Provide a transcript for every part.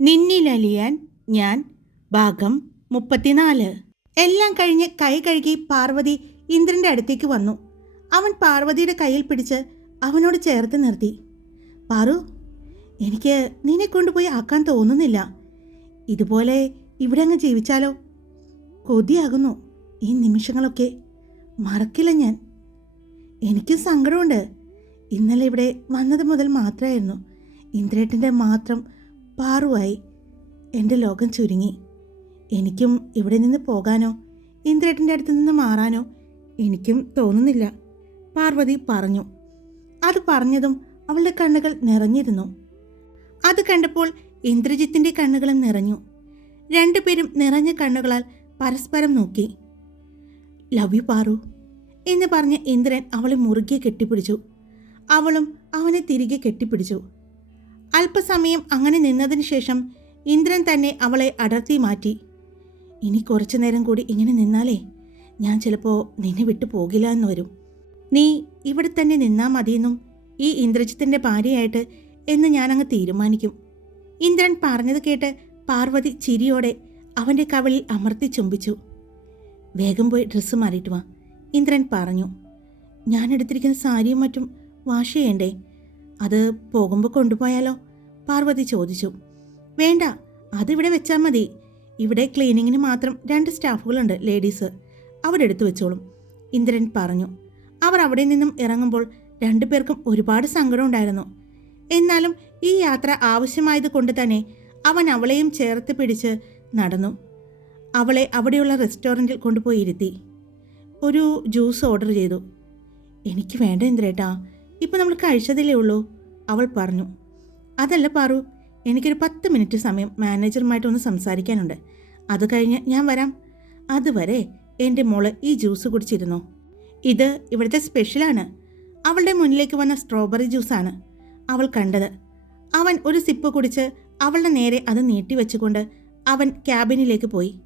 നിന്നിലലിയാൻ ഞാൻ ഭാഗം മുപ്പത്തിനാല്. എല്ലാം കഴിഞ്ഞ് കൈ കഴുകി പാർവതി ഇന്ദ്രന്റെ അടുത്തേക്ക് വന്നു. അവൻ പാർവതിയുടെ കയ്യിൽ പിടിച്ച് അവനോട് ചേർത്ത് നിർത്തി. പാറു എനിക്ക് നിന്നെ കൊണ്ടുപോയി ആക്കാൻ തോന്നുന്നില്ല. ഇതുപോലെ ഇവിടെ അങ്ങ് ജീവിച്ചാലോ? കൊതിയാകുന്നു. ഈ നിമിഷങ്ങളൊക്കെ മറക്കില്ല ഞാൻ. എനിക്കും സങ്കടമുണ്ട്. ഇന്നലെ ഇവിടെ വന്നത് മുതൽ മാത്രമായിരുന്നു. ഇന്ദ്രേട്ടന്റെ മാത്രം പാറുവായി. എന്റെ ലോകം ചുരുങ്ങി. എനിക്കും ഇവിടെ നിന്ന് പോകാനോ ഇന്ദ്രേട്ടന്റെ അടുത്ത് നിന്ന് മാറാനോ എനിക്കും തോന്നുന്നില്ല. പാർവതി പറഞ്ഞു. അത് പറഞ്ഞതും അവളുടെ കണ്ണുകൾ നിറഞ്ഞിരുന്നു. അത് കണ്ടപ്പോൾ ഇന്ദ്രജിത്തിന്റെ കണ്ണുകളും നിറഞ്ഞു. രണ്ടുപേരും നിറഞ്ഞ കണ്ണുകളാൽ പരസ്പരം നോക്കി. ലവ് യു പാറു എന്ന് പറഞ്ഞ് ഇന്ദ്രൻ അവളെ മുറുകെ കെട്ടിപ്പിടിച്ചു. അവളും അവനെ തിരികെ കെട്ടിപ്പിടിച്ചു. അല്പസമയം അങ്ങനെ നിന്നതിന് ശേഷം ഇന്ദ്രൻ തന്നെ അവളെ അടർത്തി മാറ്റി. ഇനി കുറച്ചു നേരം കൂടി ഇങ്ങനെ നിന്നാലേ ഞാൻ ചിലപ്പോൾ നിന്നെ വിട്ടു പോകില്ല എന്ന് വരും. നീ ഇവിടെ തന്നെ നിന്നാ മതിയെന്നും ഈ ഇന്ദ്രജിത്തിന്റെ ഭാര്യയായിട്ട് എന്ന് ഞാനങ്ങ് തീരുമാനിക്കും. ഇന്ദ്രൻ പറഞ്ഞത് കേട്ട് പാർവതി ചിരിയോടെ അവന്റെ കവളിൽ അമർത്തി ചുംബിച്ചു. വേഗം പോയി ഡ്രസ്സ് മാറിയിട്ട് വാ ഇന്ദ്രൻ പറഞ്ഞു. ഞാനെടുത്തിരിക്കുന്ന സാരിയും മറ്റും വാഷ് ചെയ്യണ്ടേ? അത് പോകുമ്പോൾ കൊണ്ടുപോയാലോ? പാർവതി ചോദിച്ചു. വേണ്ട അതിവിടെ വെച്ചാൽ മതി. ഇവിടെ ക്ലീനിങ്ങിന് മാത്രം രണ്ട് സ്റ്റാഫുകളുണ്ട് ലേഡീസ്. അവിടെ എടുത്തു വെച്ചോളും. ഇന്ദ്രൻ പറഞ്ഞു. അവർ അവിടെ നിന്നും ഇറങ്ങുമ്പോൾ രണ്ടുപേർക്കും ഒരുപാട് സങ്കടമുണ്ടായിരുന്നു എന്നാലും ഈ യാത്ര ആവശ്യമായത് കൊണ്ട് തന്നെ അവൻ അവളെയും ചേർത്ത് പിടിച്ച് നടന്നു. അവളെ അവിടെയുള്ള റെസ്റ്റോറന്റിൽ കൊണ്ടുപോയി ഇരുത്തി. ഒരു ജ്യൂസ് ഓർഡർ ചെയ്തു. എനിക്ക് വേണ്ട ഇന്ദ്രേട്ടാ. ഇപ്പം നമ്മൾ കഴിച്ചതിലേ ഉള്ളൂ? അവൾ പറഞ്ഞു. അതല്ല പാറു എനിക്കൊരു പത്ത് മിനിറ്റ് സമയം മാനേജറുമായിട്ടൊന്ന് സംസാരിക്കാനുണ്ട്. അത് കഴിഞ്ഞ് ഞാൻ വരാം. അതുവരെ എന്റെ മോൾ ഈ ജ്യൂസ് കുടിച്ചിരുന്നു. ഇത് ഇവിടുത്തെ സ്പെഷ്യലാണ് അവളുടെ മുന്നിലേക്ക് വന്ന സ്ട്രോബെറി ജ്യൂസാണ് അവൾ കണ്ടത്. അവൻ ഒരു സിപ്പ് കുടിച്ച് അവളുടെ നേരെ അത് നീട്ടി വെച്ചുകൊണ്ട് അവൻ ക്യാബിനിലേക്ക് പോയി.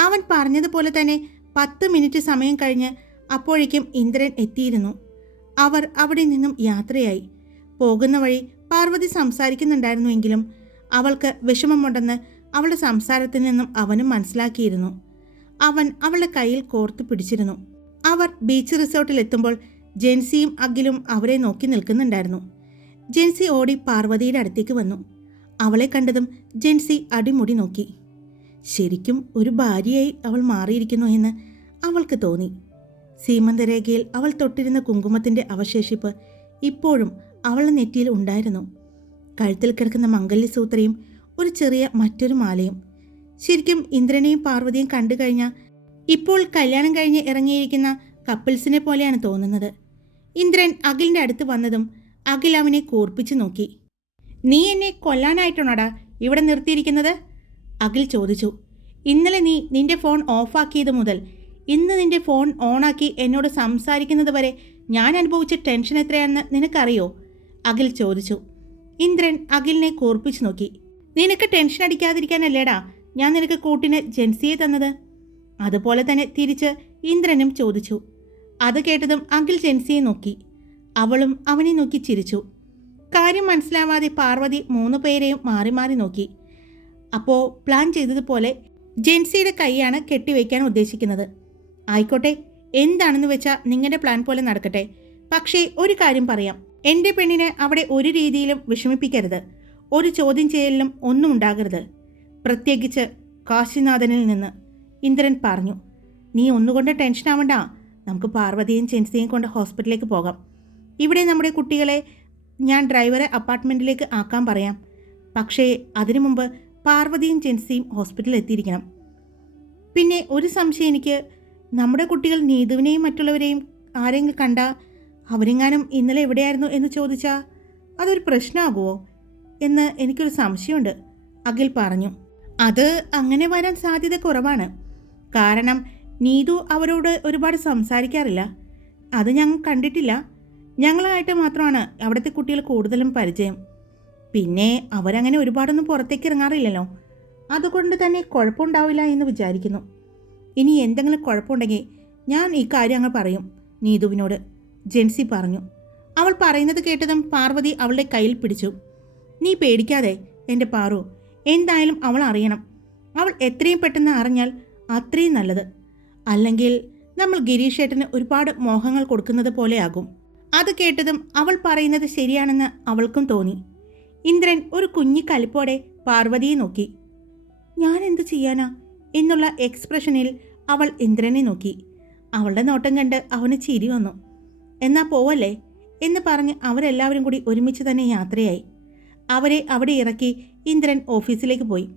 അവൻ പറഞ്ഞതുപോലെ തന്നെ പത്ത് മിനിറ്റ് സമയം കഴിഞ്ഞ് അപ്പോഴേക്കും ഇന്ദ്രൻ എത്തിയിരുന്നു. അവർ അവിടെ നിന്നും യാത്രയായി. പോകുന്ന വഴി പാർവതി സംസാരിക്കുന്നുണ്ടായിരുന്നുവെങ്കിലും അവൾക്ക് വിഷമമുണ്ടെന്ന് അവളുടെ സംസാരത്തിൽ നിന്നും അവനും മനസ്സിലാക്കിയിരുന്നു. അവൻ അവളുടെ കയ്യിൽ കോർത്തു പിടിച്ചിരുന്നു. അവർ ബീച്ച് റിസോർട്ടിൽ എത്തുമ്പോൾ ജെൻസിയും അഖിലും അവരെ നോക്കി നിൽക്കുന്നുണ്ടായിരുന്നു. ജെൻസി ഓടി പാർവതിയുടെ അടുത്തേക്ക് വന്നു. അവളെ കണ്ടതും ജെൻസി അടിമുടി നോക്കി. ശരിക്കും ഒരു ഭാര്യയായി അവൾ മാറിയിരിക്കുന്നു എന്ന് അവൾക്ക് തോന്നി. സീമന്തരേഖയിൽ അവൾ തൊട്ടിരുന്ന കുങ്കുമത്തിന്റെ അവശേഷിപ്പ് ഇപ്പോഴും അവളുടെ നെറ്റിയിൽ ഉണ്ടായിരുന്നു. കഴുത്തിൽ കിടക്കുന്ന മംഗല്യസൂത്രയും ഒരു ചെറിയ മറ്റൊരു മാലയും. ശരിക്കും ഇന്ദ്രനെയും പാർവതിയും കണ്ടു കഴിഞ്ഞാൽ ഇപ്പോൾ കല്യാണം കഴിഞ്ഞ് ഇറങ്ങിയിരിക്കുന്ന കപ്പിൾസിനെ പോലെയാണ് തോന്നുന്നത്. ഇന്ദ്രൻ അഖിലിന്റെ അടുത്ത് വന്നതും അഖിൽ അവനെ കൂർപ്പിച്ചു നോക്കി. നീ എന്നെ കൊല്ലാനായിട്ടാണോടാ ഇവിടെ നിർത്തിയിരിക്കുന്നത്? അഖിൽ ചോദിച്ചു. ഇന്നലെ നീ നിന്റെ ഫോൺ ഓഫാക്കിയത് മുതൽ ഇന്ന് നിന്റെ ഫോൺ ഓണാക്കി എന്നോട് സംസാരിക്കുന്നത് വരെ ഞാൻ അനുഭവിച്ച ടെൻഷൻ എത്രയാണെന്ന് നിനക്കറിയോ? അഖിൽ ചോദിച്ചു. ഇന്ദ്രൻ അഖിലിനെ കൂർപ്പിച്ചു നോക്കി. നിനക്ക് ടെൻഷൻ അടിക്കാതിരിക്കാനല്ലേടാ ഞാൻ നിനക്ക് കൂട്ടിന് ജെൻസിയെ തന്നത്? അതുപോലെ തന്നെ തിരിച്ച് ഇന്ദ്രനും ചോദിച്ചു. അത് കേട്ടതും അഖിൽ ജെൻസിയെ നോക്കി. അവളും അവനെ നോക്കി ചിരിച്ചു. കാര്യം മനസ്സിലാവാതെ പാർവതി മൂന്ന് പേരെയും മാറി മാറി നോക്കി. അപ്പോൾ പ്ലാൻ ചെയ്തതുപോലെ ജെൻസിയുടെ കൈയാണ് കെട്ടിവെക്കാൻ ഉദ്ദേശിക്കുന്നത്. ആയിക്കോട്ടെ എന്താണെന്ന് വെച്ചാൽ നിങ്ങളുടെ പ്ലാൻ പോലെ നടക്കട്ടെ. പക്ഷേ ഒരു കാര്യം പറയാം. എന്റെ പെണ്ണിനെ അവിടെ ഒരു രീതിയിലും വിഷമിപ്പിക്കരുത്. ഒരു ചോദ്യം ചെയ്യലിലും ഒന്നും ഉണ്ടാകരുത്. പ്രത്യേകിച്ച് കാശിനാഥനിൽ നിന്ന്. ഇന്ദ്രൻ പറഞ്ഞു നീ ഒന്നുകൊണ്ട് ടെൻഷൻ ആവണ്ട. നമുക്ക് പാർവതിയും ചെൻസിയും കൊണ്ട് ഹോസ്പിറ്റലിലേക്ക് പോകാം. ഇവിടെ നമ്മുടെ കുട്ടികളെ ഞാൻ ഡ്രൈവറെ അപ്പാർട്ട്മെന്റിലേക്ക് ആക്കാൻ പറയാം. പക്ഷേ അതിനു മുമ്പ് പാർവതിയും ജെൻസിയും ഹോസ്പിറ്റലിൽ എത്തിയിരിക്കണം. പിന്നെ ഒരു സംശയം എനിക്ക്. നമ്മുടെ കുട്ടികൾ നീതുവിനെയും മറ്റുള്ളവരെയും ആരെങ്കിലും കണ്ട അവരെങ്ങാനും ഇന്നലെ എവിടെയായിരുന്നു എന്ന് ചോദിച്ചാൽ അതൊരു പ്രശ്നമാകുമോ എന്ന് എനിക്കൊരു സംശയമുണ്ട്. അഖിൽ പറഞ്ഞു അത് അങ്ങനെ വരാൻ സാധ്യത കുറവാണ്. കാരണം നീതു അവരോട് ഒരുപാട് സംസാരിക്കാറില്ല. അത് ഞങ്ങൾ കണ്ടിട്ടില്ല. ഞങ്ങളായിട്ട് മാത്രമാണ് അവിടുത്തെ കുട്ടികൾ കൂടുതലും പരിചയം. പിന്നെ അവരങ്ങനെ ഒരുപാടൊന്നും പുറത്തേക്ക് ഇറങ്ങാറില്ലല്ലോ. അതുകൊണ്ട് തന്നെ കുഴപ്പമുണ്ടാവില്ല എന്ന് വിചാരിക്കുന്നു. ഇനി എന്തെങ്കിലും കുഴപ്പമുണ്ടെങ്കിൽ ഞാൻ ഈ കാര്യം അങ്ങ് പറയും നീതുവിനോട്. ജെൻസി പറഞ്ഞു. അവൾ പറയുന്നത് കേട്ടതും പാർവതി അവളുടെ കയ്യിൽ പിടിച്ചു. നീ പേടിക്കാതെ എന്റെ പാറു എന്തായാലും അവൾ അറിയണം. അവൾ എത്രയും പെട്ടെന്ന് അറിഞ്ഞാൽ അത്രയും നല്ലത്. അല്ലെങ്കിൽ നമ്മൾ ഗിരീഷ് ഏട്ടന് ഒരുപാട് മോഹങ്ങൾ കൊടുക്കുന്നത് പോലെയാകും. അത് കേട്ടതും അവൾ പറയുന്നത് ശരിയാണെന്ന് അവൾക്കും തോന്നി. ഇന്ദ്രൻ ഒരു കുഞ്ഞി കലിപ്പോടെ പാർവതിയെ നോക്കി. ഞാൻ എന്ത് ചെയ്യാനാ? എന്നുള്ള എക്സ്പ്രഷനിൽ അവൾ ഇന്ദ്രനെ നോക്കി. അവളുടെ നോട്ടം കണ്ട് അവന് ചിരി വന്നു. എന്നാ പോവല്ലേ? എന്ന് പറഞ്ഞ് അവരെല്ലാവരും കൂടി ഒരുമിച്ച് തന്നെ യാത്രയായി. അവരെ അവിടെ ഇറക്കി ഇന്ദ്രൻ ഓഫീസിലേക്ക് പോയി.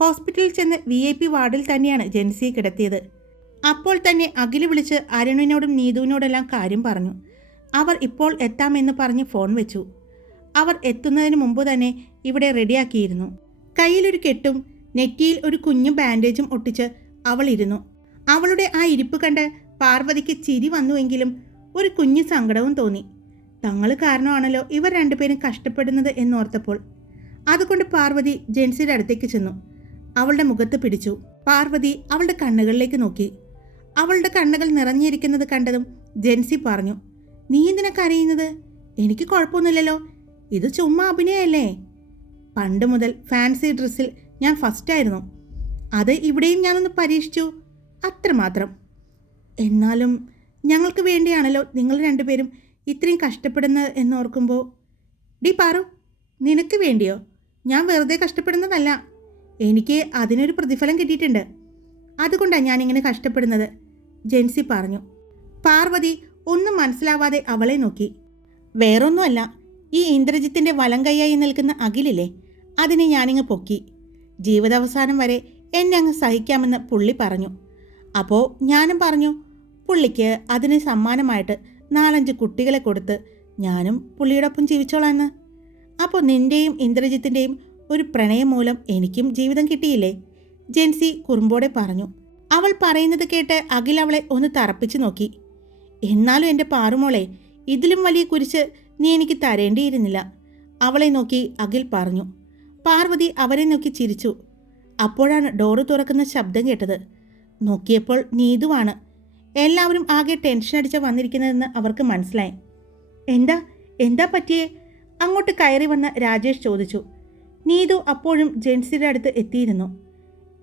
ഹോസ്പിറ്റലിൽ ചെന്ന് വി ഐ പി വാർഡിൽ തന്നെയാണ് ജെൻസിയെ കിടത്തിയത്. അപ്പോൾ തന്നെ അഖിൽ വിളിച്ച് അരുണിനോടും നീതുവിനോടെല്ലാം കാര്യം പറഞ്ഞു. അവർ ഇപ്പോൾ എത്താമെന്ന് പറഞ്ഞ് ഫോൺ വെച്ചു. അവർ എത്തുന്നതിന് മുമ്പ് തന്നെ ഇവിടെ റെഡിയാക്കിയിരുന്നു. കയ്യിലൊരു കെട്ടും നെറ്റിയിൽ ഒരു കുഞ്ഞു ബാൻഡേജും ഒട്ടിച്ച് അവൾ ഇരുന്നു അവളുടെ ആ ഇരിപ്പ് കണ്ട് പാർവതിക്ക് ചിരി വന്നുവെങ്കിലും ഒരു കുഞ്ഞു സങ്കടവും തോന്നി. തങ്ങൾ കാരണമാണല്ലോ ഇവർ രണ്ടുപേരും കഷ്ടപ്പെടുന്നത് എന്നോർത്തപ്പോൾ. അതുകൊണ്ട് പാർവതി ജെൻസിയുടെ അടുത്തേക്ക് ചെന്നു. അവളുടെ മുഖത്ത് പിടിച്ചു. പാർവതി അവളുടെ കണ്ണുകളിലേക്ക് നോക്കി. അവളുടെ കണ്ണുകൾ നിറഞ്ഞിരിക്കുന്നത് കണ്ടതും ജെൻസി പറഞ്ഞു നീ എന്തിനാ കരയുന്നത്? എനിക്ക് കുഴപ്പമൊന്നുമില്ലല്ലോ. ഇത് ചുമ്മാ അഭിനയല്ലേ? പണ്ട് മുതൽ ഫാൻസി ഡ്രസ്സിൽ ഞാൻ ഫസ്റ്റായിരുന്നു. അത് ഇവിടെയും ഞാനൊന്ന് പരീക്ഷിച്ചു. അത്രമാത്രം. എന്നാലും ഞങ്ങൾക്ക് വേണ്ടിയാണല്ലോ നിങ്ങൾ രണ്ടുപേരും ഇത്രയും കഷ്ടപ്പെടുന്നത് എന്നോർക്കുമ്പോൾ ഡി പാറു നിനക്ക് വേണ്ടിയോ? ഞാൻ വെറുതെ കഷ്ടപ്പെടുന്നതല്ല. എനിക്ക് അതിനൊരു പ്രതിഫലം കിട്ടിയിട്ടുണ്ട്. അതുകൊണ്ടാണ് ഞാനിങ്ങനെ കഷ്ടപ്പെടുന്നത് ജെൻസി പറഞ്ഞു. പാർവതി ഒന്നും മനസ്സിലാവാതെ അവളെ നോക്കി. വേറൊന്നുമല്ല ഈ ഇന്ദ്രജിത്തിന്റെ വലം കൈയായി നിൽക്കുന്ന അഖിലില്ലേ അതിനെ ഞാനിങ്ങ് പൊക്കി. ജീവിതാവസാനം വരെ എന്നെ അങ്ങ് സഹിക്കാമെന്ന് പുള്ളി പറഞ്ഞു. അപ്പോൾ ഞാനും പറഞ്ഞു പുള്ളിക്ക് അതിന് സമ്മാനമായിട്ട് നാലഞ്ച് കുട്ടികളെ കൊടുത്ത് ഞാനും പുള്ളിയോടൊപ്പം ജീവിച്ചോളാന്ന്. അപ്പോൾ നിന്റെയും ഇന്ദ്രജിത്തിന്റെയും ഒരു പ്രണയം മൂലം എനിക്കും ജീവിതം കിട്ടിയില്ലേ? ജെൻസി കുറുമ്പോടെ പറഞ്ഞു. അവൾ പറയുന്നത് കേട്ട് അഖിൽ അവളെ ഒന്ന് തറപ്പിച്ചു നോക്കി. എന്നാലും എന്റെ പാറുമോളെ ഇതിലും വലിയ കുരിശ് നീ എനിക്ക് തരേണ്ടിയിരുന്നില്ല അവളെ നോക്കി അഖിൽ പറഞ്ഞു. പാർവതി അവരെ നോക്കി ചിരിച്ചു. അപ്പോഴാണ് ഡോറ് തുറക്കുന്ന ശബ്ദം കേട്ടത്. നോക്കിയപ്പോൾ നീതുവാണ്. എല്ലാവരും ആകെ ടെൻഷൻ അടിച്ച് വന്നിരിക്കുന്നതെന്ന് അവർക്ക് മനസ്സിലായി. എന്താ? എന്താ പറ്റിയേ? അങ്ങോട്ട് കയറി വന്ന രാജേഷ് ചോദിച്ചു. നീതു അപ്പോഴും ജെൻസിയുടെ അടുത്ത് എത്തിയിരുന്നു.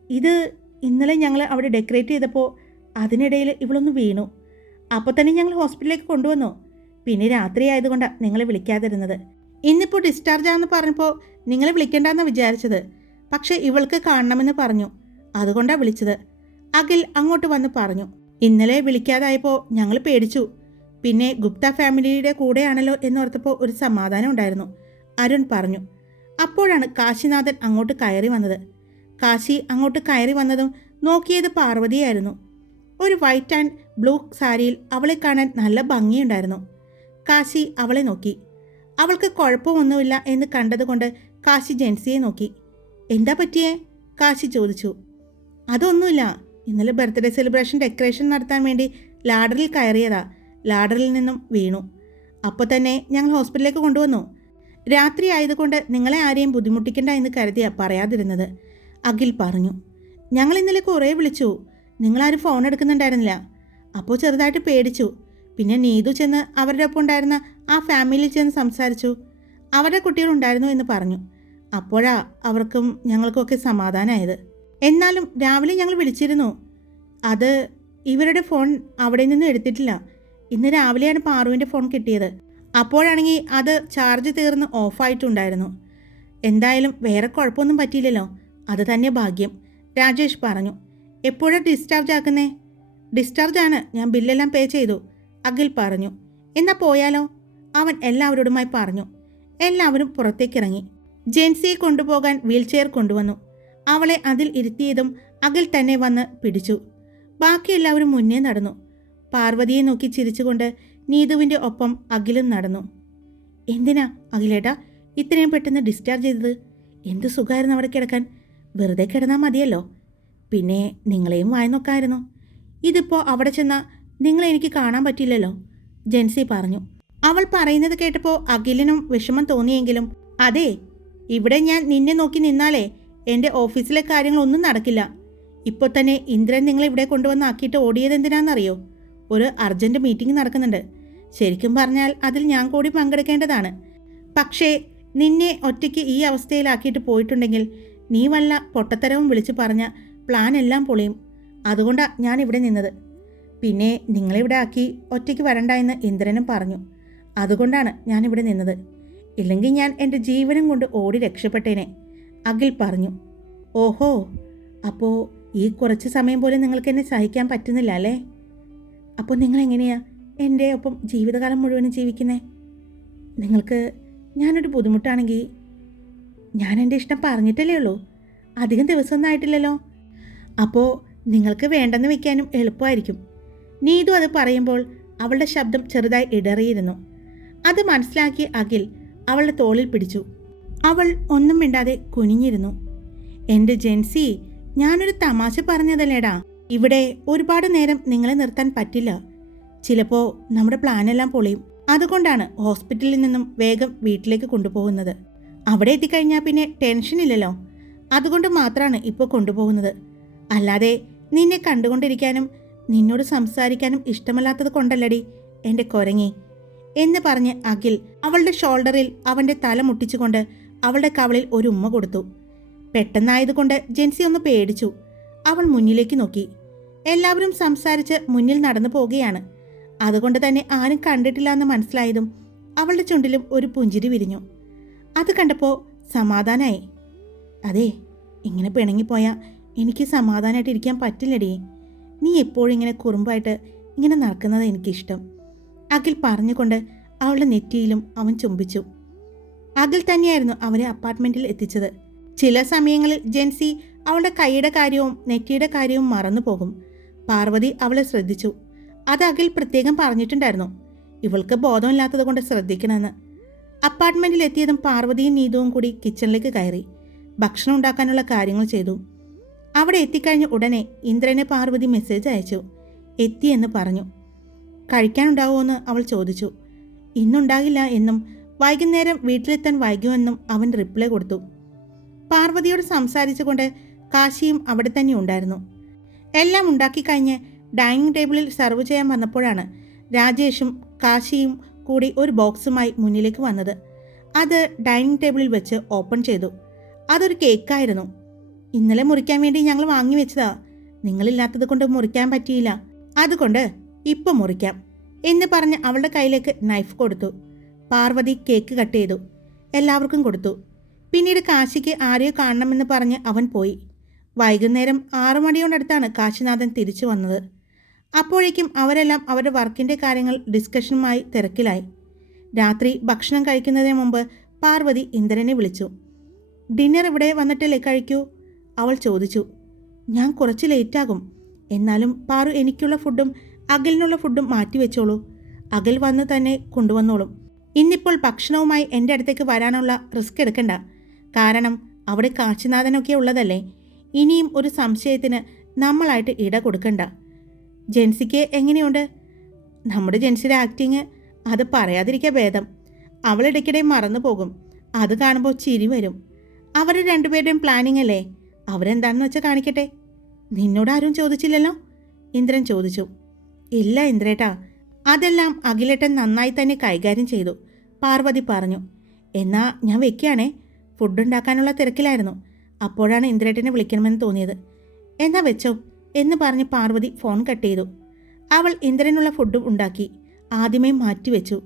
ഇത് ഇന്നലെ ഞങ്ങൾ അവിടെ ഡെക്കറേറ്റ് ചെയ്തപ്പോൾ അതിനിടയിൽ ഇവളൊന്ന് വീണു. അപ്പോൾ തന്നെ ഞങ്ങൾ ഹോസ്പിറ്റലിലേക്ക് കൊണ്ടുവന്നു. പിന്നെ രാത്രി ആയതുകൊണ്ടാണ് നിങ്ങളെ വിളിക്കാതിരുന്നത്. ഇന്നിപ്പോൾ ഡിസ്ചാർജ് ആണെന്ന് പറഞ്ഞപ്പോൾ നിങ്ങളെ വിളിക്കേണ്ടെന്നാണ് വിചാരിച്ചത്. പക്ഷേ ഇവൾക്ക് കാണണമെന്ന് പറഞ്ഞു. അതുകൊണ്ടാണ് വിളിച്ചത്. അഖിൽ അങ്ങോട്ട് വന്ന് പറഞ്ഞു ഇന്നലെ വിളിക്കാതായപ്പോൾ ഞങ്ങൾ പേടിച്ചു. പിന്നെ ഗുപ്ത ഫാമിലിയുടെ കൂടെയാണല്ലോ എന്നോർത്തപ്പോൾ ഒരു സമാധാനം ഉണ്ടായിരുന്നു അരുൺ പറഞ്ഞു. അപ്പോഴാണ് കാശിനാഥൻ അങ്ങോട്ട് കയറി വന്നത്. കാശി അങ്ങോട്ട് കയറി വന്നതും നോക്കിയത് പാർവതിയായിരുന്നു. ഒരു വൈറ്റ് ആൻഡ് ബ്ലൂ സാരിയിൽ അവളെ കാണാൻ നല്ല ഭംഗിയുണ്ടായിരുന്നു. കാശി അവളെ നോക്കി. അവൾക്ക് കുഴപ്പമൊന്നുമില്ല എന്ന് കണ്ടതുകൊണ്ട് കാശി ജെൻസിയെ നോക്കി. എന്താ പറ്റിയേ? കാശി ചോദിച്ചു. അതൊന്നുമില്ല. ഇന്നലെ ബർത്ത്ഡേ സെലിബ്രേഷൻ ഡെക്കറേഷൻ നടത്താൻ വേണ്ടി ലാഡറിൽ കയറിയതാ. ലാഡറിൽ നിന്നും വീണു. അപ്പോൾ തന്നെ ഞങ്ങൾ ഹോസ്പിറ്റലിലേക്ക് കൊണ്ടുവന്നു. രാത്രി ആയതുകൊണ്ട് നിങ്ങളെ ആരെയും ബുദ്ധിമുട്ടിക്കേണ്ട എന്ന് കരുതിയാ പറയാതിരുന്നത്. അഖിൽ പറഞ്ഞു. ഞങ്ങൾ ഇന്നലെ കുറേ വിളിച്ചു. നിങ്ങളാരും ഫോൺ എടുക്കുന്നുണ്ടായിരുന്നില്ല. അപ്പോൾ ചെറുതായിട്ട് പേടിച്ചു. പിന്നെ നീതു ചെന്ന് അവരുടെ ഒപ്പം ഉണ്ടായിരുന്ന ആ ഫാമിലിയിൽ ചെന്ന് സംസാരിച്ചു. അവരുടെ കുട്ടികളുണ്ടായിരുന്നു എന്ന് പറഞ്ഞു. അപ്പോഴാ അവർക്കും ഞങ്ങൾക്കുമൊക്കെ സമാധാനമായത് എന്നാലും രാവിലെ ഞങ്ങൾ വിളിച്ചിരുന്നു. അത് ഇവരുടെ ഫോൺ അവിടെ നിന്നും എടുത്തിട്ടില്ല. ഇന്ന് രാവിലെയാണ് പാറുവിന്റെ ഫോൺ കിട്ടിയത്. അപ്പോഴാണെങ്കിൽ അത് ചാർജ് തീർന്ന് ഓഫായിട്ടുണ്ടായിരുന്നു. എന്തായാലും വേറെ കുഴപ്പമൊന്നും പറ്റിയില്ലല്ലോ. അത് തന്നെ ഭാഗ്യം. രാജേഷ് പറഞ്ഞു. എപ്പോഴാണ് ഡിസ്ചാർജ് ആക്കുന്നേ? ഡിസ്ചാർജ് ആണ് ഞാൻ ബില്ലെല്ലാം പേ ചെയ്തു. അഖിൽ പറഞ്ഞു. എന്നാ പോയാലോ? അവൻ എല്ലാവരോടുമായി പറഞ്ഞു. എല്ലാവരും പുറത്തേക്കിറങ്ങി. ജെൻസിയെ കൊണ്ടുപോകാൻ വീൽചെയർ കൊണ്ടുവന്നു. അവളെ അതിൽ ഇരുത്തിയതും അകിൽ തന്നെ വന്ന് പിടിച്ചു. ബാക്കി എല്ലാവരും മുന്നേ നടന്നു. പാർവതിയെ നോക്കി ചിരിച്ചുകൊണ്ട് നീതുവിന്റെ ഒപ്പം അഖിലും നടന്നു. എന്തിനാ അഖിലേട്ടാ ഇത്രയും പെട്ടെന്ന് ഡിസ്ചാർജ് ചെയ്തത്? എന്ത് സുഖമായിരുന്നു അവിടെ കിടക്കാൻ? വെറുതെ കിടന്നാൽ മതിയല്ലോ. പിന്നെ നിങ്ങളെയും വായി നോക്കായിരുന്നു. ഇതിപ്പോൾ അവിടെ ചെന്നാൽ നിങ്ങളെ എനിക്ക് കാണാൻ പറ്റില്ലല്ലോ ജെൻസി പറഞ്ഞു. അവൾ പറയുന്നത് കേട്ടപ്പോൾ അഖിലിനും വിഷമം തോന്നിയെങ്കിലും അതെ ഇവിടെ ഞാൻ നിന്നെ നോക്കി നിന്നാലേ എന്റെ ഓഫീസിലെ കാര്യങ്ങളൊന്നും നടക്കില്ല. ഇപ്പോൾ തന്നെ ഇന്ദ്രൻ നിങ്ങളെ ഇവിടെ കൊണ്ടുവന്നാക്കിയിട്ട് ഓടിയത് എന്തിനാണെന്നറിയോ? ഒരു അർജന്റ് മീറ്റിംഗ് നടക്കുന്നുണ്ട്. ശരിക്കും പറഞ്ഞാൽ അതിൽ ഞാൻ കൂടി പങ്കെടുക്കേണ്ടതാണ്. പക്ഷേ നിന്നെ ഒറ്റയ്ക്ക് ഈ അവസ്ഥയിലാക്കിയിട്ട് പോയിട്ടുണ്ടെങ്കിൽ നീ വല്ല പൊട്ടത്തരവും വിളിച്ചു പറഞ്ഞ പ്ലാൻ എല്ലാം പൊളിയും. അതുകൊണ്ടാണ് ഞാൻ ഇവിടെ നിന്നത്. പിന്നെ നിങ്ങളിവിടെ ആക്കി ഒറ്റയ്ക്ക് വരണ്ട എന്ന് ഇന്ദ്രനും പറഞ്ഞു. അതുകൊണ്ടാണ് ഞാനിവിടെ നിന്നത്. ഇല്ലെങ്കിൽ ഞാൻ എന്റെ ജീവനും കൊണ്ട് ഓടി രക്ഷപ്പെട്ടേനെ. അഖിൽ പറഞ്ഞു ഓഹോ അപ്പോൾ ഈ കുറച്ച് സമയം പോലും നിങ്ങൾക്ക് എന്നെ സഹിക്കാൻ പറ്റുന്നില്ല അല്ലേ? അപ്പോൾ നിങ്ങൾ എങ്ങനെയാ എന്റെ ഒപ്പം ജീവിതകാലം മുഴുവനും ജീവിക്കുന്നേ? നിങ്ങൾക്ക് ഞാനൊരു ബുദ്ധിമുട്ടാണെങ്കിൽ ഞാൻ എന്റെ ഇഷ്ടം പറഞ്ഞിട്ടല്ലേ ഉള്ളൂ. അധികം ദിവസമൊന്നും ആയിട്ടില്ലല്ലോ. അപ്പോൾ നിങ്ങൾക്ക് വേണ്ടെന്ന് വെക്കാനും എളുപ്പമായിരിക്കും. നീതു അത് പറയുമ്പോൾ അവളുടെ ശബ്ദം ചെറുതായി ഇടറിയിരുന്നു. അത് മനസ്സിലാക്കി അഖിൽ അവളുടെ തോളിൽ പിടിച്ചു. അവൾ ഒന്നും മിണ്ടാതെ കുനിഞ്ഞിരുന്നു. എന്റെ ജെൻസി ഞാനൊരു തമാശ പറഞ്ഞതല്ലേടാ? ഇവിടെ ഒരുപാട് നേരം നിങ്ങളെ നിർത്താൻ പറ്റില്ല. ചിലപ്പോ നമ്മുടെ പ്ലാനെല്ലാം പൊളിയും. അതുകൊണ്ടാണ് ഹോസ്പിറ്റലിൽ നിന്നും വേഗം വീട്ടിലേക്ക് കൊണ്ടുപോകുന്നത്. അവിടെ എത്തിക്കഴിഞ്ഞാൽ പിന്നെ ടെൻഷൻ ഇല്ലല്ലോ. അതുകൊണ്ട് മാത്രമാണ് ഇപ്പോൾ കൊണ്ടുപോകുന്നത്. അല്ലാതെ നിന്നെ കണ്ടുകൊണ്ടിരിക്കാനും നിന്നോട് സംസാരിക്കാനും ഇഷ്ടമല്ലാത്തത് കൊണ്ടല്ലടി എന്റെ കൊരങ്ങി. എന്ന് പറഞ്ഞ് അഖിൽ അവളുടെ ഷോൾഡറിൽ അവന്റെ തല മുട്ടിച്ചുകൊണ്ട് അവളുടെ കവളിൽ ഒരു ഉമ്മ കൊടുത്തു. പെട്ടെന്നായതുകൊണ്ട് ജെൻസി ഒന്ന് പേടിച്ചു. അവൾ മുന്നിലേക്ക് നോക്കി. എല്ലാവരും സംസാരിച്ച് മുന്നിൽ നടന്നു പോവുകയാണ്. അതുകൊണ്ട് തന്നെ ആരും കണ്ടിട്ടില്ല എന്ന് മനസ്സിലായതും അവളുടെ ചുണ്ടിലും ഒരു പുഞ്ചിരി വിരിഞ്ഞു. അത് കണ്ടപ്പോൾ സമാധാനായി. അതെ ഇങ്ങനെ പിണങ്ങിപ്പോയാൽ എനിക്ക് സമാധാനമായിട്ട് ഇരിക്കാൻ നീ എപ്പോഴും ഇങ്ങനെ കുറുമ്പായിട്ട് ഇങ്ങനെ നടക്കുന്നത് എനിക്കിഷ്ടം. അഖിൽ പറഞ്ഞുകൊണ്ട് അവളുടെ നെറ്റിയിലും അവൻ ചുംബിച്ചു. അഖിൽ തന്നെയായിരുന്നു അവരെ അപ്പാർട്ട്മെന്റിൽ എത്തിച്ചത്. ചില സമയങ്ങളിൽ ജെൻസി അവളുടെ കൈയുടെ കാര്യവും നെറ്റിയുടെ കാര്യവും മറന്നു പോകും. പാർവതി അവളെ ശ്രദ്ധിച്ചു. അത് അഖിൽ പ്രത്യേകം പറഞ്ഞിട്ടുണ്ടായിരുന്നു. ഇവൾക്ക് ബോധമില്ലാത്തത് കൊണ്ട് ശ്രദ്ധിക്കണമെന്ന്. അപ്പാർട്ട്മെന്റിൽ എത്തിയതും പാർവതിയും നീതുവും കൂടി കിച്ചണിലേക്ക് കയറി. ഭക്ഷണം ഉണ്ടാക്കാനുള്ള കാര്യങ്ങൾ ചെയ്തു. അവിടെ എത്തിക്കഴിഞ്ഞ ഉടനെ ഇന്ദ്രനെ പാർവതി മെസ്സേജ് അയച്ചു. എത്തിയെന്ന് പറഞ്ഞു. കഴിക്കാനുണ്ടാവുമോ അവൾ ചോദിച്ചു. ഇന്നുണ്ടാകില്ല എന്നും വൈകുന്നേരം വീട്ടിലെത്താൻ വൈകുമെന്നും അവൻ റിപ്ലൈ കൊടുത്തു. പാർവതിയോട് സംസാരിച്ചുകൊണ്ട് കാശിയും അവിടെ തന്നെ ഉണ്ടായിരുന്നു. എല്ലാം ഉണ്ടാക്കി കഴിഞ്ഞ് ഡൈനിങ് ടേബിളിൽ സെർവ് ചെയ്യാൻ വന്നപ്പോഴാണ് രാജേഷും കാശിയും കൂടി ഒരു ബോക്സുമായി മുന്നിലേക്ക് വന്നത്. അത് ഡൈനിങ് ടേബിളിൽ വെച്ച് ഓപ്പൺ ചെയ്തു. അതൊരു കേക്കായിരുന്നു. ഇന്നലെ മുറിക്കാൻ വേണ്ടി ഞങ്ങൾ വാങ്ങി വെച്ചതാ. നിങ്ങളില്ലാത്തത് കൊണ്ട് മുറിക്കാൻ പറ്റിയില്ല. അതുകൊണ്ട് ഇപ്പം മുറിക്കാം എന്ന് പറഞ്ഞ് അവളുടെ കയ്യിലേക്ക് നൈഫ് കൊടുത്തു. പാർവതി കേക്ക് കട്ട് ചെയ്തു. എല്ലാവർക്കും കൊടുത്തു. പിന്നീട് കാശിക്ക് ആരെയോ കാണണമെന്ന് പറഞ്ഞ് അവൻ പോയി. വൈകുന്നേരം ആറു മണിയോടടുത്താണ് കാശിനാഥൻ തിരിച്ചു വന്നത്. അപ്പോഴേക്കും അവരെല്ലാം അവരുടെ വർക്കിന്റെ കാര്യങ്ങൾ ഡിസ്കഷനുമായി തിരക്കിലായി. രാത്രി ഭക്ഷണം കഴിക്കുന്നതിന് മുമ്പ് പാർവതി ഇന്ദ്രനെ വിളിച്ചു. ഡിന്നർ ഇവിടെ വന്നിട്ടല്ലേ കഴിക്കൂ? അവൾ ചോദിച്ചു. ഞാൻ കുറച്ച് ലേറ്റാകും എന്നാലും പാറു എനിക്കുള്ള ഫുഡും അഖിലിനുള്ള ഫുഡും മാറ്റി വെച്ചോളൂ. അഖിൽ വന്ന് തന്നെ കൊണ്ടുവന്നോളും. ഇന്നിപ്പോൾ ഭക്ഷണവുമായി എന്റെ അടുത്തേക്ക് വരാനുള്ള റിസ്ക് എടുക്കണ്ട. കാരണം അവിടെ കാശിനാഥനൊക്കെ ഉള്ളതല്ലേ? ഇനിയും ഒരു സംശയത്തിന് നമ്മളായിട്ട് ഇട കൊടുക്കണ്ട. ജെൻസിക്ക് എങ്ങനെയുണ്ട്? നമ്മുടെ ജെൻസിയുടെ ആക്ടിങ് അത് പറയാതിരിക്കുക ഭേദം. അവളിടയ്ക്കിടെ മറന്നു പോകും. അത് കാണുമ്പോൾ ചിരി വരും. അവർ രണ്ടുപേരുടെയും പ്ലാനിങ് അല്ലേ? അവരെന്താണെന്ന് വെച്ചാൽ കാണിക്കട്ടെ? നിന്നോട് ആരും ചോദിച്ചില്ലല്ലോ? ഇന്ദ്രൻ ചോദിച്ചു. ഇല്ല ഇന്ദ്രേട്ടാ. അതെല്ലാം അഖിലേട്ടൻ നന്നായി തന്നെ കൈകാര്യം ചെയ്തു. പാർവതി പറഞ്ഞു എന്നാ ഞാൻ വെക്കുകയാണേ ഫുഡ് ഉണ്ടാക്കാനുള്ള തിരക്കിലായിരുന്നു. അപ്പോഴാണ് ഇന്ദ്രേട്ടനെ വിളിക്കണമെന്ന് തോന്നിയത്. എന്നാ വെച്ചോ എന്ന് പറഞ്ഞ് പാർവതി ഫോൺ കട്ട് ചെയ്തു. അവൾ ഇന്ദ്രനുള്ള ഫുഡും ഉണ്ടാക്കി ആദ്യമേ മാറ്റിവെച്ചു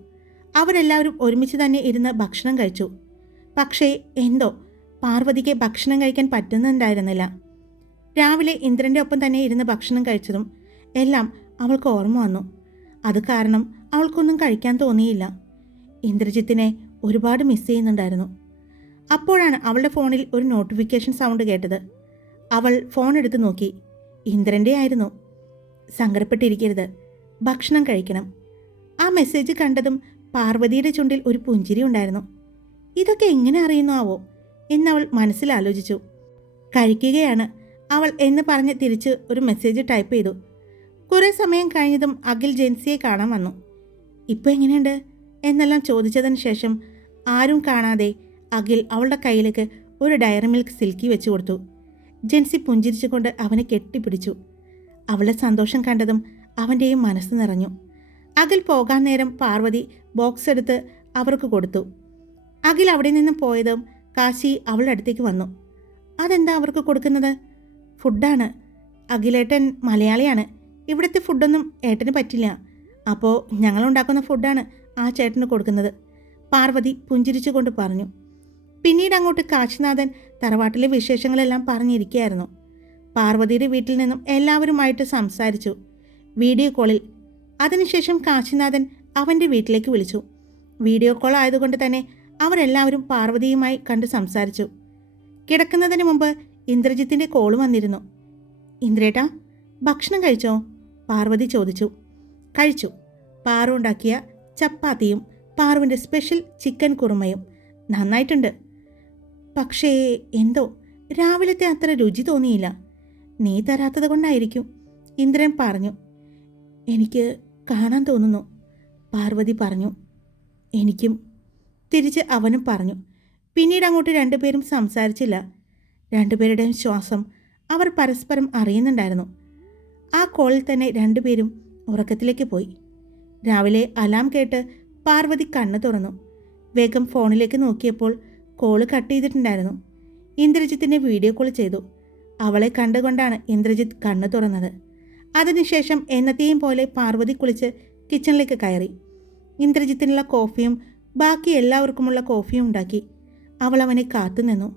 അവരെല്ലാവരും ഒരുമിച്ച് തന്നെ ഇരുന്ന് ഭക്ഷണം കഴിച്ചു. പക്ഷേ എന്തോ പാർവതിക്ക് ഭക്ഷണം കഴിക്കാൻ പറ്റുന്നുണ്ടായിരുന്നില്ല. രാവിലെ ഇന്ദ്രന്റെ ഒപ്പം തന്നെ ഇരുന്ന് ഭക്ഷണം കഴിച്ചതും എല്ലാം അവൾക്ക് ഓർമ്മ വന്നു. അത് കാരണം അവൾക്കൊന്നും കഴിക്കാൻ തോന്നിയില്ല. ഇന്ദ്രജിത്തിനെ ഒരുപാട് മിസ് ചെയ്യുന്നുണ്ടായിരുന്നു. അപ്പോഴാണ് അവളുടെ ഫോണിൽ ഒരു നോട്ടിഫിക്കേഷൻ സൗണ്ട് കേട്ടത്. അവൾ ഫോൺ എടുത്ത് നോക്കി. ഇന്ദ്രന്റെ ആയിരുന്നു. സങ്കടപ്പെട്ടിരിക്കരുത്. ഭക്ഷണം കഴിക്കണം. ആ മെസ്സേജ് കണ്ടതും പാർവതിയുടെ ചുണ്ടിൽ ഒരു പുഞ്ചിരി ഉണ്ടായിരുന്നു. ഇതൊക്കെ എങ്ങനെ അറിയുന്നു ആവോ? എന്നവൾ മനസ്സിലാലോചിച്ചു കഴിക്കുകയാണ്. അവൾ എന്ന് പറഞ്ഞ് തിരിച്ച് ഒരു മെസ്സേജ് ടൈപ്പ് ചെയ്തു. കുറേ സമയം കഴിഞ്ഞതും അഖിൽ ജെൻസിയെ കാണാൻ വന്നു. ഇപ്പോൾ എങ്ങനെയുണ്ട്? എന്നെല്ലാം ചോദിച്ചതിന് ശേഷം ആരും കാണാതെ അഖിൽ അവളുടെ കയ്യിലേക്ക് ഒരു ഡയറി മിൽക്ക് സിൽക്കി വെച്ചു കൊടുത്തു. ജെൻസി പുഞ്ചിരിച്ചുകൊണ്ട് അവനെ കെട്ടിപ്പിടിച്ചു. അവളുടെ സന്തോഷം കണ്ടതും അവന്റെയും മനസ്സ് നിറഞ്ഞു. അഖിൽ പോകാൻ നേരം പാർവതി ബോക്സ് എടുത്ത് അവർക്ക് കൊടുത്തു. അഖിൽ അവിടെ നിന്നും പോയതും കാശി അവളുടെ അടുത്തേക്ക് വന്നു. അതെന്താ അവർക്ക് കൊടുക്കുന്നത്? ഫുഡാണ്. അഖിലേട്ടൻ മലയാളിയാണ്. ഇവിടുത്തെ ഫുഡൊന്നും ഏട്ടന് പറ്റില്ല. അപ്പോൾ ഞങ്ങളുണ്ടാക്കുന്ന ഫുഡാണ് ആ ചേട്ടന് കൊടുക്കുന്നത്. പാർവതി പുഞ്ചിരിച്ചുകൊണ്ട് പറഞ്ഞു. പിന്നീട് അങ്ങോട്ട് കാശിനാഥൻ തറവാട്ടിലെ വിശേഷങ്ങളെല്ലാം പറഞ്ഞിരിക്കുകയായിരുന്നു. പാർവതിയുടെ വീട്ടിൽ നിന്നും എല്ലാവരുമായിട്ട് സംസാരിച്ചു. വീഡിയോ കോളിൽ അതിനുശേഷം കാശിനാഥൻ അവന്റെ വീട്ടിലേക്ക് വിളിച്ചു. വീഡിയോ കോൾ ആയതുകൊണ്ട് തന്നെ അവരെല്ലാവരും പാർവതിയുമായി കണ്ട് സംസാരിച്ചു. കിടക്കുന്നതിന് മുമ്പ് ഇന്ദ്രജിത്തിന്റെ കോൾ വന്നിരുന്നു. ഇന്ദ്രേട്ടാ ഭക്ഷണം കഴിച്ചോ? പാർവതി ചോദിച്ചു. കഴിച്ചു. പാറു ഉണ്ടാക്കിയ ചപ്പാത്തിയും പാറുവിന്റെ സ്പെഷ്യൽ ചിക്കൻ കുറുമയും നന്നായിട്ടുണ്ട്. പക്ഷേ എന്തോ രാവിലത്തെ അത്ര രുചി തോന്നിയില്ല. നീ തരാത്തത് കൊണ്ടായിരിക്കും. ഇന്ദ്രൻ പറഞ്ഞു. എനിക്ക് കാണാൻ തോന്നുന്നു. പാർവതി പറഞ്ഞു. എനിക്കും തിരിച്ച് അവനും പറഞ്ഞു. പിന്നീട് അങ്ങോട്ട് രണ്ടുപേരും സംസാരിച്ചില്ല. രണ്ടുപേരുടെയും ശ്വാസം അവർ പരസ്പരം അറിയുന്നുണ്ടായിരുന്നു. ആ കോളിൽ തന്നെ രണ്ടുപേരും ഉറക്കത്തിലേക്ക് പോയി. രാവിലെ അലാം കേട്ട് പാർവതി കണ്ണ് തുറന്നു. വേഗം ഫോണിലേക്ക് നോക്കിയപ്പോൾ കോൾ കട്ട് ചെയ്തിട്ടുണ്ടായിരുന്നു. ഇന്ദ്രജിത്തിനെ വീഡിയോ കോൾ ചെയ്തു. അവളെ കണ്ടുകൊണ്ടാണ് ഇന്ദ്രജിത്ത് കണ്ണ് തുറന്നത്. അതിനുശേഷം എന്നത്തെയും പോലെ പാർവതി കുളിച്ച് കിച്ചണിലേക്ക് കയറി. ഇന്ദ്രജിത്തിനുള്ള കോഫിയും ബാക്കി എല്ലാവർക്കുമുള്ള കോഫിയും ഉണ്ടാക്കി. അവൾ അവനെ കാത്തുനിന്നു.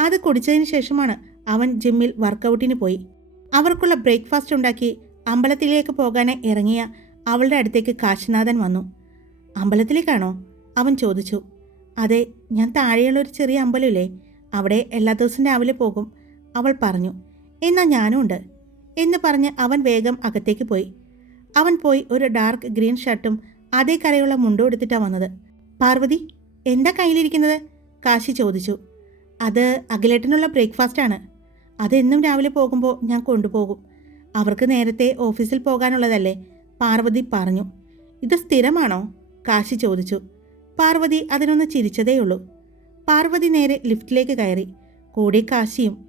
അത് കുടിച്ചതിന് ശേഷമാണ് അവൻ ജിമ്മിൽ വർക്കൗട്ടിന് പോയി. അവർക്കുള്ള ബ്രേക്ക്ഫാസ്റ്റ് ഉണ്ടാക്കി അമ്പലത്തിലേക്ക് പോകാനായി ഇറങ്ങിയ അവളുടെ അടുത്തേക്ക് കാശിനാഥൻ വന്നു. അമ്പലത്തിലേക്കാണോ? അവൻ ചോദിച്ചു. അതെ ഞാൻ താഴെയുള്ള ഒരു ചെറിയ അമ്പലമില്ലേ? അവിടെ എല്ലാ ദിവസവും രാവിലെ പോകും അവൾ പറഞ്ഞു. എന്നാൽ ഞാനും ഉണ്ട് എന്ന് പറഞ്ഞ് അവൻ വേഗം അകത്തേക്ക് പോയി. അവൻ പോയി ഒരു ഡാർക്ക് ഗ്രീൻ ഷർട്ടും അതേ കരയുള്ള മുണ്ടും എടുത്തിട്ടാണ് വന്നത്. പാർവതി എന്താ കയ്യിലിരിക്കുന്നത്? കാശി ചോദിച്ചു. അത് അഖിലേട്ടനുള്ള ബ്രേക്ക്ഫാസ്റ്റാണ്. അതെന്നും രാവിലെ പോകുമ്പോൾ ഞാൻ കൊണ്ടുപോകും. അവർക്ക് നേരത്തെ ഓഫീസിൽ പോകാനുള്ളതല്ലേ? പാർവതി പറഞ്ഞു. ഇത് സ്ഥിരമാണോ? കാശി ചോദിച്ചു. പാർവതി അതിനൊന്ന് ചിരിച്ചതേയുള്ളൂ. പാർവതി നേരെ ലിഫ്റ്റിലേക്ക് കയറി. കൂടെ കാശിയും.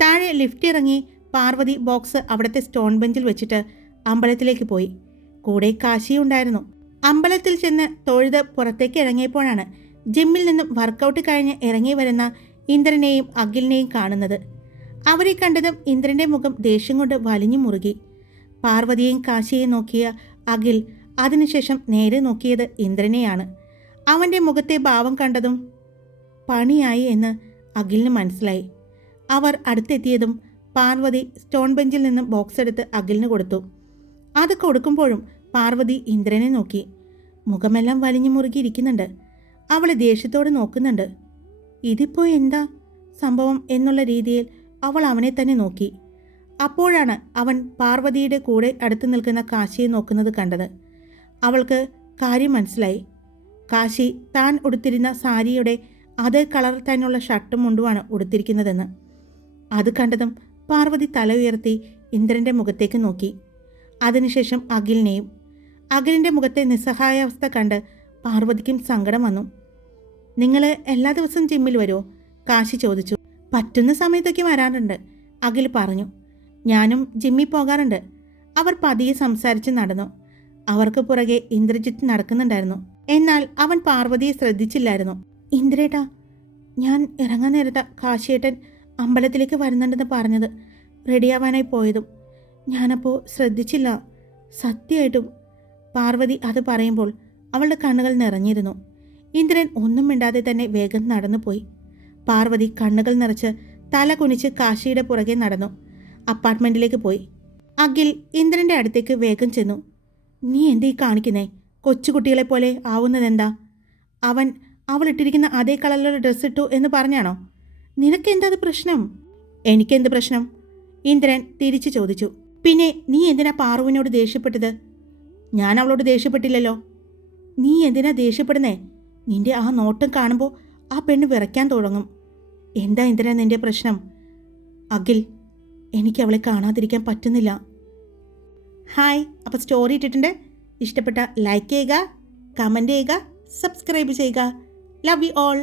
താഴെ ലിഫ്റ്റ് ഇറങ്ങി പാർവതി ബോക്സ് അവിടുത്തെ സ്റ്റോൺ ബെഞ്ചിൽ വെച്ചിട്ട് അമ്പലത്തിലേക്ക് പോയി. കൂടെ കാശിയും ഉണ്ടായിരുന്നു. അമ്പലത്തിൽ ചെന്ന് തൊഴുത് പുറത്തേക്ക് ഇറങ്ങിയപ്പോഴാണ് ജിമ്മിൽ നിന്നും വർക്കൗട്ട് കഴിഞ്ഞ് ഇറങ്ങി വരുന്ന ഇന്ദ്രനെയും അഖിലിനെയും കാണുന്നത്. അവരെ കണ്ടതും ഇന്ദ്രന്റെ മുഖം ദേഷ്യം കൊണ്ട് വലിഞ്ഞു മുറുകി. പാർവതിയെയും കാശിയെയും നോക്കിയ അഖിൽ അതിനുശേഷം നേരെ നോക്കിയത് ഇന്ദ്രനെയാണ്. അവന്റെ മുഖത്തെ ഭാവം കണ്ടതും പണിയായി എന്ന് അഖിലിന് മനസ്സിലായി. അവർ അടുത്തെത്തിയതും പാർവതി സ്റ്റോൺ ബെഞ്ചിൽ നിന്നും ബോക്സ് എടുത്ത് അഖിലിന് കൊടുത്തു. അത് കൊടുക്കുമ്പോഴും പാർവതി ഇന്ദ്രനെ നോക്കി. മുഖമെല്ലാം വലിഞ്ഞു മുറുകിയിരിക്കുന്നുണ്ട്. അവൾ ദേഷ്യത്തോടെ നോക്കുന്നുണ്ട്. ഇതിപ്പോൾ എന്താ സംഭവം എന്നുള്ള രീതിയിൽ അവൾ അവനെ തന്നെ നോക്കി. അപ്പോഴാണ് അവൻ പാർവതിയുടെ കൂടെ അടുത്ത് നിൽക്കുന്ന കാശിയെ നോക്കുന്നത് കണ്ടത്. അവൾക്ക് കാര്യം മനസ്സിലായി. കാശി താൻ ഉടുത്തിരുന്ന സാരിയുടെ അതേ കളർ തന്നെയുള്ള ഷർട്ടും മുണ്ടുമാണ് ഉടുത്തിരിക്കുന്നതെന്ന്. അത് കണ്ടതും പാർവതി തല ഉയർത്തി ഇന്ദ്രന്റെ മുഖത്തേക്ക് നോക്കി. അതിനുശേഷം അഖിലിനെയും അഖിലിന്റെ മുഖത്തെ നിസ്സഹായാവസ്ഥ കണ്ട് പാർവതിക്കും സങ്കടം വന്നു. നിങ്ങൾ എല്ലാ ദിവസവും ജിമ്മിൽ വരുമോ കാശി ചോദിച്ചു. പറ്റുന്ന സമയത്തൊക്കെ വരാറുണ്ട്. അഖിൽ പറഞ്ഞു ഞാനും ജിമ്മി പോകാറുണ്ട്. അവർ പതിയെ സംസാരിച്ച് നടന്നു. അവർക്ക് പുറകെ ഇന്ദ്രജിത്ത് നടക്കുന്നുണ്ടായിരുന്നു. എന്നാൽ അവൻ പാർവതിയെ ശ്രദ്ധിച്ചില്ലായിരുന്നു. ഇന്ദ്രേട്ടാ ഞാൻ ഇറങ്ങാൻ നേരത്ത കാശിയേട്ടൻ അമ്പലത്തിലേക്ക് വരുന്നുണ്ടെന്ന് പറഞ്ഞത് റെഡിയാവാനായി പോയതും ഞാനപ്പോൾ ശ്രദ്ധിച്ചില്ല. സത്യമായിട്ടും. പാർവതി അത് പറയുമ്പോൾ അവളുടെ കണ്ണുകൾ നിറഞ്ഞിരുന്നു. ഇന്ദ്രൻ ഒന്നും മിണ്ടാതെ തന്നെ വേഗം നടന്നുപോയി. പാർവതി കണ്ണുകൾ നിറച്ച് തല കുനിച്ച് കാശിയുടെ പുറകെ നടന്നു. അപ്പാർട്ട്മെന്റിലേക്ക് പോയി. അഖിൽ ഇന്ദ്രന്റെ അടുത്തേക്ക് വേഗം ചെന്നു. നീ എന്തീ കാണിക്കുന്നേ? കൊച്ചുകുട്ടികളെ പോലെ ആവുന്നതെന്താ? അവൻ അവൾ ഇട്ടിരിക്കുന്ന അതേ കളറിലുള്ള ഡ്രസ്സ് ഇട്ടു എന്ന് പറഞ്ഞാണോ? നിനക്കെന്താ പ്രശ്നം? എനിക്കെന്ത് പ്രശ്നം? ഇന്ദ്രൻ തിരിച്ചു ചോദിച്ചു. പിന്നെ നീ എന്തിനാ പാറുവിനോട് ദേഷ്യപ്പെട്ടത്? ഞാൻ അവളോട് ദേഷ്യപ്പെട്ടില്ലല്ലോ. നീ എന്തിനാ ദേഷ്യപ്പെടുന്നേ? നിന്റെ ആ നോട്ടം കാണുമ്പോൾ ആ പെണ്ണ് വിറയ്ക്കാൻ തുടങ്ങും. എന്താ ഇന്ദ്ര നിന്റെ പ്രശ്നം? അഖിൽ എനിക്ക് അവളെ കാണാതിരിക്കാൻ പറ്റുന്നില്ല. ഹായ് അപ്പോൾ സ്റ്റോറി ഇട്ടിട്ടുണ്ട്. ഇഷ്ടപ്പെട്ട ലൈക്ക് ചെയ്യുക കമന്റ് ചെയ്യുക സബ്സ്ക്രൈബ് ചെയ്യുക. Love you all